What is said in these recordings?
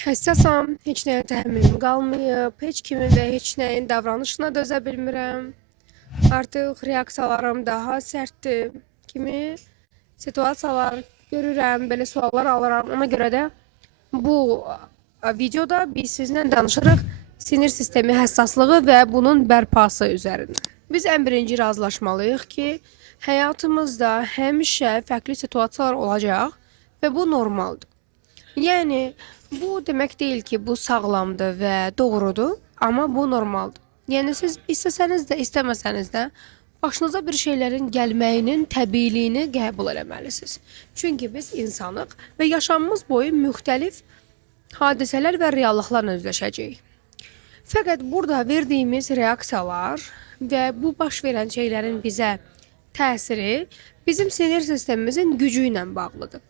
Həssasam, heç nəyə təhəmmülüm qalmayıb, heç kimin və heç nəyin davranışına dözə bilmirəm. Artıq reaksiyalarım daha sərtdir kimi situasiyalar görürəm, belə suallar alıram. Ona görə də bu videoda biz sizinlə danışırıq sinir sistemi həssaslığı və bunun bərpası üzərində. Biz ən birinci razılaşmalıyıq ki, həyatımızda həmişə fərqli situasiyalar olacaq və bu normaldır. Yəni, bu demək deyil ki, bu sağlamdır və doğrudur, amma bu normaldır. Yəni, siz istəsəniz də, istəməsəniz də başınıza bir şeylərin gəlməyinin təbiiliyini qəbul eləməlisiniz. Çünki biz insanıq və yaşamımız boyu müxtəlif hadisələr və reallıqlarla üzləşəcəyik. Fəqət burada verdiyimiz reaksiyalar və bu baş verən şeylərin bizə təsiri bizim sinir sistemimizin gücü ilə bağlıdır.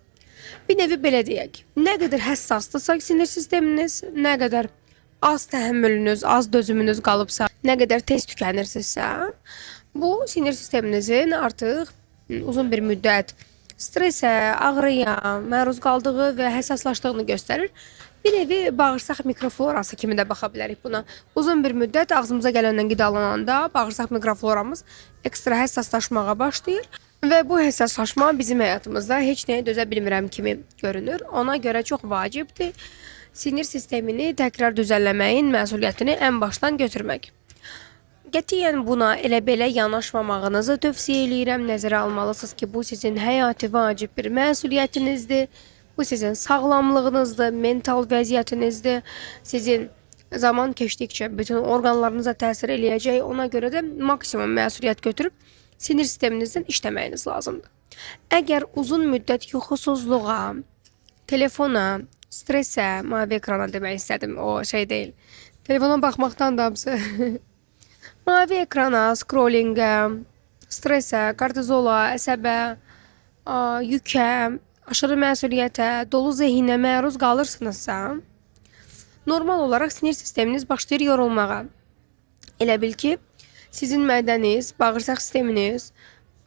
Bir nevi belə deyək, nə qədər həssasdırsa sinir sisteminiz, nə qədər az təhəmmülünüz, az dözümünüz qalıbsa, nə qədər tez tükənirsinizsə, bu sinir sisteminizin artıq uzun bir müddət stresə, ağrıya məruz qaldığı və həssaslaşdığını göstərir. Bir nevi bağırsaq mikroflorası kimi də baxa bilərik buna. Uzun bir müddət ağzımıza gələndən qidalananda bağırsaq mikrofloramız ekstra həssaslaşmağa başlayır. Və bu həssaslaşma bizim həyatımızda heç nəyə dözə bilmirəm kimi görünür. Ona görə çox vacibdir sinir sistemini təkrar düzənləməyin məsuliyyətini ən başdan götürmək. Qətiyyən buna elə belə yanaşmamağınızı tövsiyə eləyirəm. Nəzərə almalısınız ki, bu sizin həyati vacib bir məsuliyyətinizdir. Bu sizin sağlamlığınızdır, mental vəziyyətinizdir. Sizin zaman keçdikcə bütün orqanlarınıza təsir eləyəcək. Ona görə də maksimum məsuliyyət götürüb sinir sisteminizdən işləməyiniz lazımdır. Əgər uzun müddət yuxusuzluğa, telefona, stresə, mavi ekrana demək istədim, o şey deyil. Telefona baxmaqdan da hamısı. Mavi ekrana, scrollingə, stresə, kortizola, əsəbə, yükə, aşırı məsuliyyətə, dolu zehinə məruz qalırsınızsa, normal olaraq sinir sisteminiz başlayır yorulmağa. Elə bil ki, sizin mədəniz, bağırsaq sisteminiz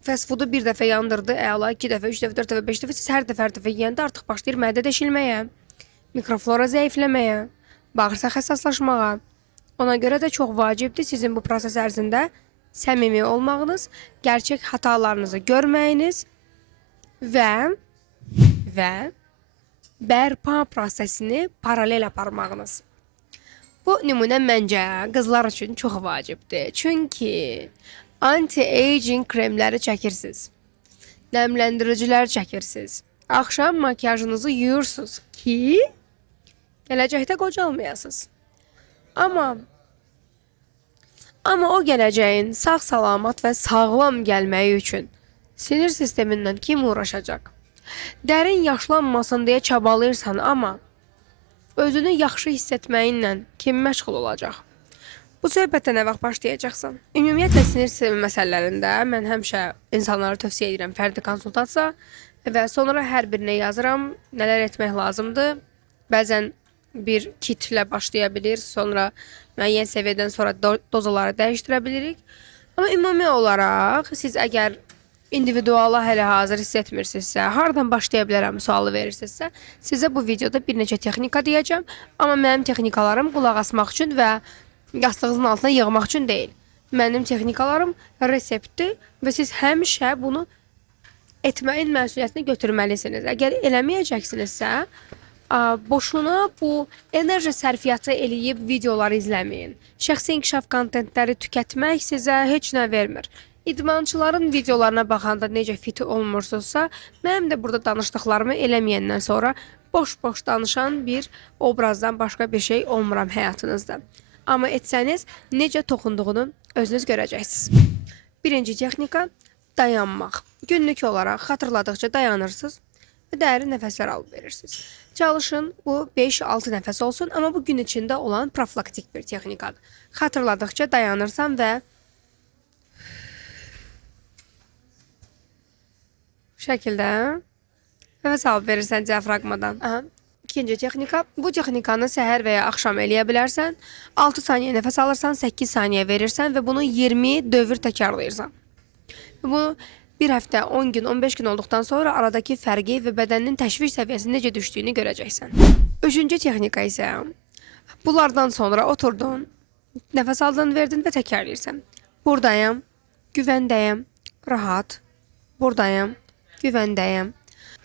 fast foodu bir dəfə yandırdı, əla, 2 dəfə, 3 dəfə, 4 dəfə, 5 dəfə, siz hər dəfə yeyəndə artıq başlayır mədə deşilməyə, mikroflora zəifləməyə, bağırsaq həssaslaşmağa. Ona görə də çox vacibdir sizin bu proses ərzində səmimi olmağınız, gerçək hatalarınızı görməyiniz və bərpa prosesini paralel aparmağınız. Bu nümunə məncə qızlar üçün çox vacibdir. Çünki anti-aging kremləri çəkirsiniz, nəmləndiricilər çəkirsiniz, axşam makyajınızı yuyursunuz ki, gələcəkdə qocalmayasınız. Amma o gələcəyin sağ-salamat və sağlam gəlməyi üçün sinir sistemindən kim uğraşacaq? Dərin yaşlanmasın deyə çabalayırsan, amma özünü yaxşı hiss etməyinlə kim məşğul olacaq? Bu söhbətə nə vaxt başlayacaqsan? Ümumiyyətlə sinir sistemi məsələlərində mən həmişə insanlara tövsiyə edirəm fərdi konsultasiya və sonra hər birinə yazıram nələr etmək lazımdır. Bəzən bir kitlə başlaya bilir, sonra müəyyən səviyyədən sonra dozaları dəyişdirə bilirik. Amma ümumi olaraq siz əgər individuala hələ hazır hiss etmirsinizsə, hardan başlaya bilərəm sualı verirsinizsə, sizə bu videoda bir neçə texnika deyəcəm. Amma mənim texnikalarım qulaq asmaq üçün və yastığınızın altına yığmaq üçün deyil. Mənim texnikalarım reseptdir və siz həmişə bunu etməyin məsuliyyətini götürməlisiniz. Əgər eləməyəcəksinizsə, boşuna bu enerji sərfiyyatı eləyib videoları izləməyin. Şəxsi inkişaf kontentləri tükətmək sizə heç nə vermir. İdmançıların videolarına baxanda necə fit olmursunuzsa, mənim də burada danışdıqlarımı eləməyəndən sonra boş-boş danışan bir obrazdan başqa bir şey olmuram həyatınızda. Amma etsəniz, necə toxunduğunu özünüz görəcəksiniz. Birinci texnika, dayanmaq. Günlük olaraq xatırladıqca dayanırsınız və dərin nəfəslər alıb verirsiniz. Çalışın, bu 5-6 nəfəs olsun, amma bu gün içində olan profilaktik bir texnikadır. Xatırladıqca dayanırsan və bu şəkildə nəfəs alıb verirsən diafraqmadan. İkinci texnika, bu texnikanı səhər və ya axşam eləyə bilərsən. 6 saniyə nəfəs alırsan, 8 saniyə verirsən və bunu 20 dövr təkrarlayırsan. Bunu bir həftə, 10 gün, 15 gün olduqdan sonra aradakı fərqi və bədənin təşviş səviyyəsi necə düşdüyünü görəcəksən. Üçüncü texnika isə bunlardan sonra oturdun, nəfəs aldın, verdin və təkrarlayırsan. Buradayım, güvəndəyəm, rahat, buradayım, güvəndəyəm.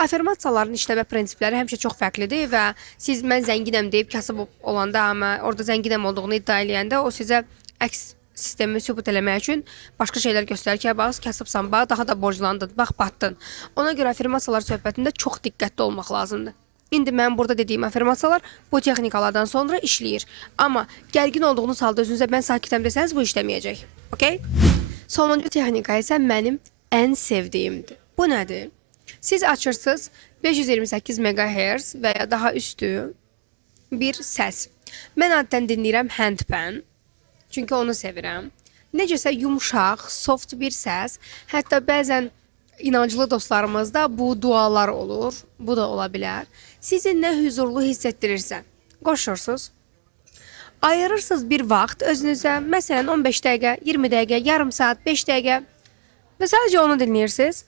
Affirmasiyaların işləmə prinsipləri həmişə çox fərqlidir və siz mən zənginəm deyib kasıb olanda, amma orada zənginəm olduğunu iddia eləyəndə o sizə əks sistemi sübut eləmək üçün başqa şeylər göstərir ki, bax kasıbsan, bax daha da borclandın, bax batdın. Ona görə affirmasiyalar söhbətində çox diqqətli olmaq lazımdır. İndi mən burada dediyim affirmasiyalar bu texnikalardan sonra işləyir. Amma gərgin olduğunuz halda özünüzə mən sakitəm desəniz bu işləməyəcək. Okay? Sonuncu texnika isə mənim ən sevdiyimdir. Bu nədir? Siz açırsınız 528 MHz və ya daha üstü bir səs. Mən adətən dinləyirəm handpan. Çünki onu sevirəm. Necəsə yumşaq, soft bir səs. Hətta bəzən inanclı dostlarımızda bu dualar olur. Bu da ola bilər. Sizi nə huzurlu hiss etdirirsə, qoşursunuz. Ayırırsınız bir vaxt özünüzə, məsələn 15 dəqiqə, 20 dəqiqə, yarım saat, 5 dəqiqə və sadəcə onu dinləyirsiniz.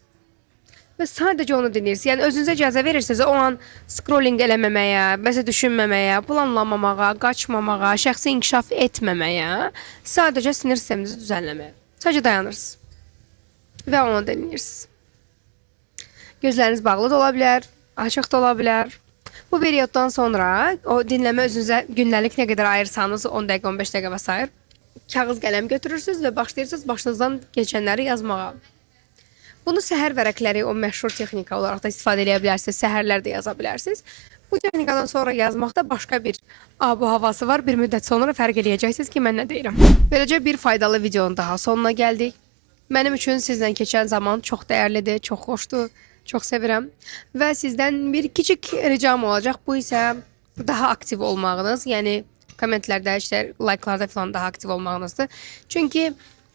Və sadəcə onu dinləyirsiniz. Yəni özünüzə icazə verirsiniz o an scrolling eləməməyə, məsəl düşünməməyə, planlamamağa, qaçmamağa, şəxsi inkişaf etməməyə, sadəcə sinir sisteminizi düzənləməyə. Sadəcə dayanırsınız və onu dinləyirsiniz. Gözləriniz bağlı da ola bilər, açıq da ola bilər. Bu perioddan sonra o dinləmə özünüzə gündəlik nə qədər ayırsanız 10 dəqiqə, 15 dəqiqə və s. kağız qələm götürürsünüz və başlayırsınız başınızdan keçənləri yazmağa. Bunu səhər vərəqləri o məşhur texnika olaraq da istifadə edə bilərsiniz, səhərlər də yaza bilərsiniz. Bu texnikadan sonra yazmaqda başqa bir abu-havası var. Bir müddət sonra fərq eləyəcəksiniz ki, mən nə deyirəm. Beləcə bir faydalı videonun daha sonuna gəldik. Mənim üçün sizlə keçən zaman çox dəyərlidir, çox xoşdur, çox sevirəm. Və sizdən bir kiçik ricam olacaq. Bu isə daha aktiv olmağınız, yəni kommentlərdə, işte like'larda falan daha aktiv olmağınızdır. Çünki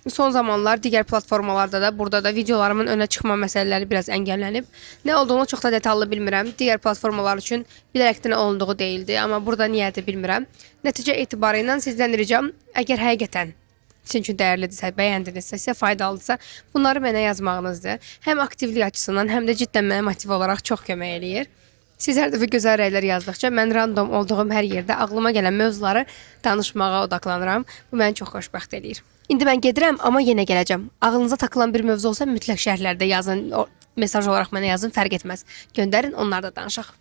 son zamanlar digər platformalarda da, burada da videolarımın önə çıxma məsələləri biraz əngəllənib. Nə olduğunu çox da detallı bilmirəm. Digər platformalar üçün bilərəkdən olunduğu deyildi, amma burada niyyədir bilmirəm. Nəticə etibarı ilə sizdən ricam, əgər həqiqətən sizin üçün dəyərlidirsə, bəyəndinizsə, sizə faydalıdırsa, bunları mənə yazmağınızdır. Həm aktivlik açısından, həm də ciddən mənə motiv olaraq çox kömək eləyir. Siz hər dəfə gözəl rəylər yazdıqca mən random olduğum hər yerdə ağlıma gələn mövzuları danışmağa odaqlanıram. Bu məni çox xoşbəxt eləyir. İndi mən gedirəm, amma yenə gələcəm. Ağlınıza takılan bir mövzu olsa mütləq şərhlərdə yazın, mesaj olaraq mənə yazın, fərq etməz. Göndərin, onlarda danışaq.